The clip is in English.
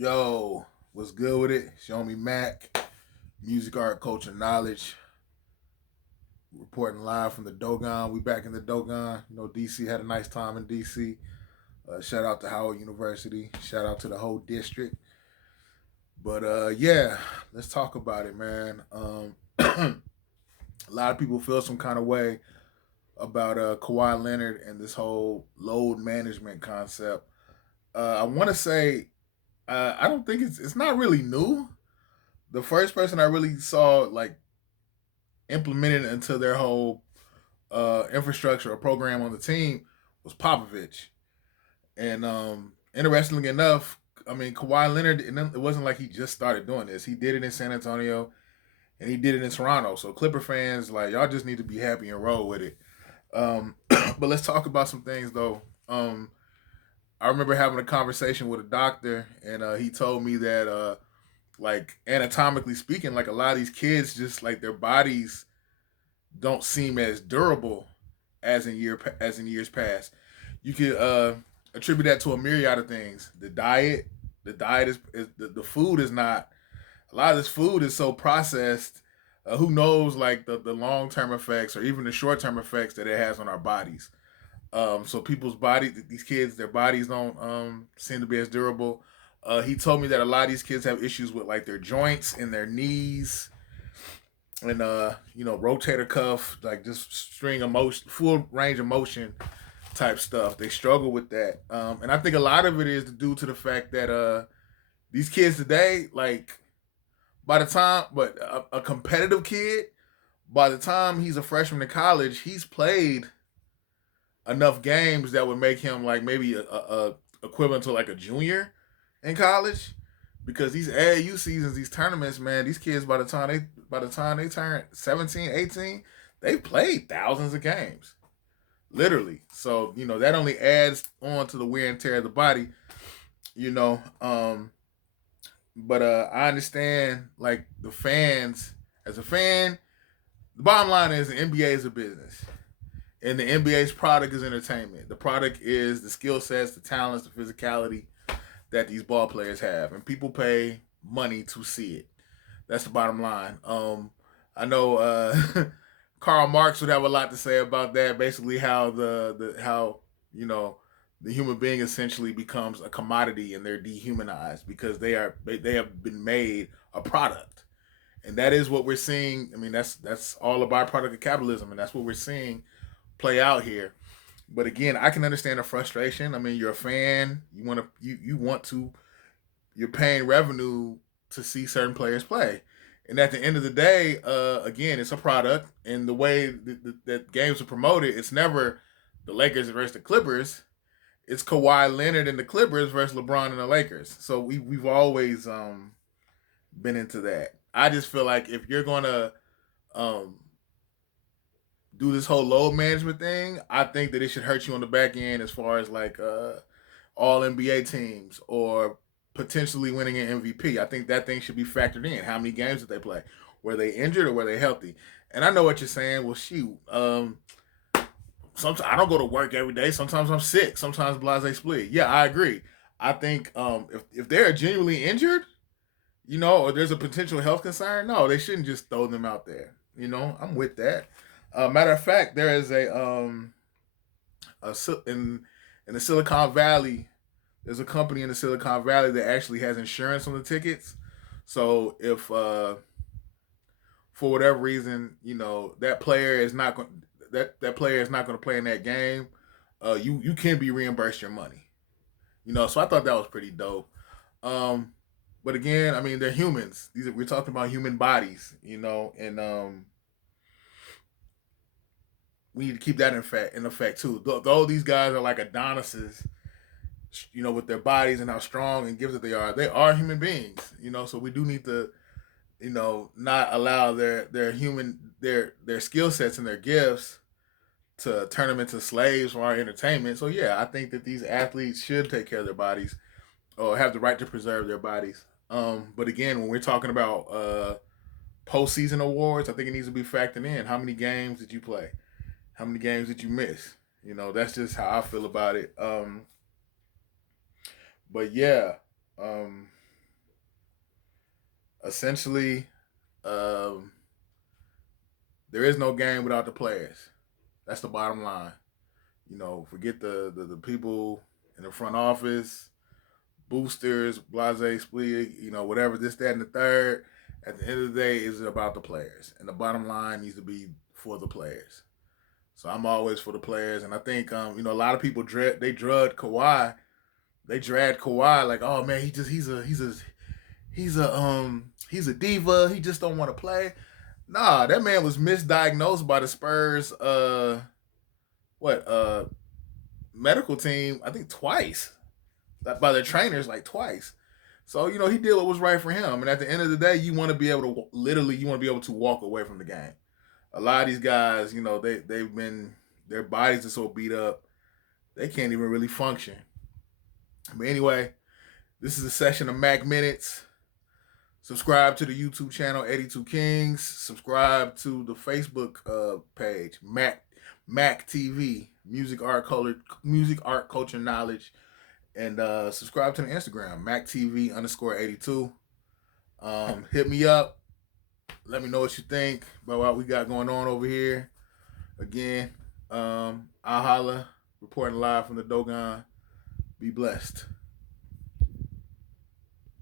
Yo, what's good with it? Show me MACK, music, art, culture, knowledge. Reporting live from the Dogon. We back in the Dogon. DC had a nice time in DC. Shout out to Howard University. Shout out to the whole district. But yeah, let's talk about it, man. A lot of people feel some kind of way about Kawhi Leonard and this whole load management concept. I want to say I don't think it's not really new. The first person I really saw like implemented into their whole infrastructure or program on the team was Popovich. And interestingly enough, I mean Kawhi Leonard, it wasn't like he just started doing this. He did it in San Antonio and he did it in Toronto. So Clipper fans, like y'all just need to be happy and roll with it. But let's talk about some things though. I remember having a conversation with a doctor, and he told me that, like anatomically speaking, like a lot of these kids, just like their bodies don't seem as durable as in years past. You could attribute that to a myriad of things. The diet is the food is not. A lot of this food is so processed. Who knows, like the long term effects or even the short term effects that it has on our bodies. So people's body, these kids, their bodies don't seem to be as durable. He told me that a lot of these kids have issues with like their joints and their knees and rotator cuff, like just string of motion, full range of motion type stuff. They struggle with that, and I think a lot of it is due to the fact that these kids today, like by the time, but a competitive kid, by the time he's a freshman in college, he's played enough games that would make him like maybe a equivalent to like a junior in college, because these AAU seasons, these tournaments, man, these kids by the time they turn 17, 18, they've played thousands of games, literally. So that only adds on to the wear and tear of the body, you know. But I understand like the fans. As a fan, the bottom line is the NBA is a business. And the NBA's product is entertainment. The product is the skill sets, the talents, the physicality that these ball players have, and people pay money to see it. That's the bottom line. I know Karl Marx would have a lot to say about that. Basically, how the how you know the human being essentially becomes a commodity and they're dehumanized because they have been made a product, and that is what we're seeing. I mean, that's all a byproduct of capitalism, and that's what we're seeing play out here. But again, I can understand the frustration. I mean, you're a fan. You want to you're paying revenue to see certain players play. And at the end of the day, again, it's a product, and the way that games are promoted, it's never the Lakers versus the Clippers. It's Kawhi Leonard and the Clippers versus LeBron and the Lakers. So we've always been into that. I just feel like if you're gonna um, do this whole load management thing, I think that it should hurt you on the back end as far as like all NBA teams or potentially winning an MVP. I think that thing should be factored in. How many games did they play? Were they injured or were they healthy? And I know what you're saying. Well, shoot. Sometimes I don't go to work every day. Sometimes I'm sick. Sometimes blase split. Yeah, I agree. I think if they're genuinely injured, or there's a potential health concern, no, they shouldn't just throw them out there. I'm with that. Matter of fact, there is in the Silicon Valley. There's a company in the Silicon Valley that actually has insurance on the tickets. So if for whatever reason, that player is not going that player is not going to play in that game, you can be reimbursed your money. So I thought that was pretty dope. Um, but again, I mean, they're humans. We're talking about human bodies, and we need to keep that in effect too. Though these guys are like Adonises, with their bodies and how strong and gifted they are human beings. So we do need to, not allow their skill sets and their gifts to turn them into slaves for our entertainment. So yeah, I think that these athletes should take care of their bodies or have the right to preserve their bodies. But again, when we're talking about postseason awards, I think it needs to be factored in. How many games did you play? How many games did you miss? That's just how I feel about it. But yeah, um, essentially, um, there is no game without the players. That's the bottom line. Forget the people in the front office, boosters, blase, split, whatever, this, that, and the third. At the end of the day, it's about the players. And the bottom line needs to be for the players. So I'm always for the players. And I think, a lot of people they drugged Kawhi. They dragged Kawhi like, oh man, he's a diva. He just don't want to play. Nah, that man was misdiagnosed by the Spurs medical team, I think twice. By their trainers, like twice. So, he did what was right for him. And at the end of the day, you want to be able to walk away from the game. A lot of these guys, their bodies are so beat up, they can't even really function. But anyway, this is a session of Mac Minutes. Subscribe to the YouTube channel 82 Kings. Subscribe to the Facebook page Mac TV, music art culture knowledge, and subscribe to the Instagram Mac TV _82. Hit me up. Let me know what you think about what we got going on over here. Again, I'll holla, reporting live from the Dogon. Be blessed.